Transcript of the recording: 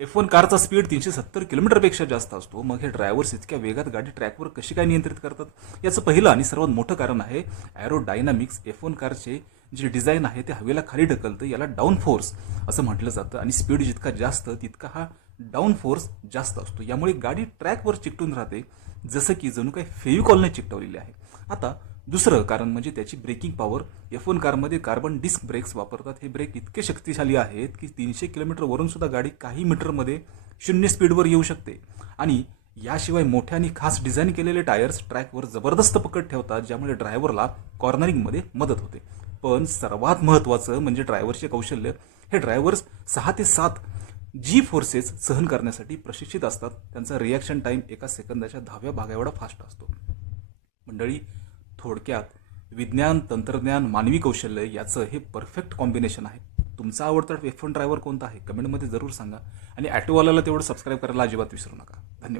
F one कारचा speed तीनशे सत्तर किलोमीटरपेक्षा जास्त असतो. मग हे ड्रायव्हर्स इतक्या वेगात गाडी ट्रॅकवर कशी काय नियंत्रित करतात? याचं पहिलं आणि सर्वात मोठं कारण आहे ॲरोडायनामिक्स एफ वन कारचे जे डिझाईन आहे ते हवेला खाली ढकलतं याला डाऊन फोर्स असं म्हटलं जातं. आणि स्पीड जितका जास्त तितका हा डाऊन फोर्स जास्त असतो. यामुळे गाडी ट्रॅकवर चिकटून राहते. जसं की जणू काही फेविकॉलने चिकटवलेली आहे. आता दुसरं कारण म्हणजे त्याची ब्रेकिंग पॉवर. एफ वन कारमध्ये कार्बन डिस्क ब्रेक्स वापरतात. हे ब्रेक इतके शक्तिशाली आहेत की तीनशे किलोमीटरवरून सुद्धा गाडी काही मीटरमध्ये शून्य स्पीडवर येऊ शकते. आणि याशिवाय मोठ्या आणि खास डिझाईन केलेले टायर्स ट्रॅकवर जबरदस्त पकड ठेवतात ज्यामुळे ड्रायव्हरला कॉर्नरिंगमध्ये मदत होते. पण सर्वात महत्त्वाचं म्हणजे ड्रायव्हरचे कौशल्य. हे ड्रायव्हर्स सहा ते सात जी फोर्सेस सहन करण्यासाठी प्रशिक्षित असतात त्यांचा रिॲक्शन टाईम एका सेकंदाच्या दहाव्या भागाएवढा फास्ट असतो. मंडळी थोडक्यात विज्ञान तंत्रज्ञान मानवी कौशल्य याचं हे परफेक्ट कॉम्बिनेशन आहे. तुमचा आवडता एफ वन ड्रायव्हर कोणता आहे? कमेंटमध्ये जरूर सांगा. आणि ॲटोवाल्याला तेवढं सबस्क्राईब करायला अजिबात विसरू नका. धन्यवाद.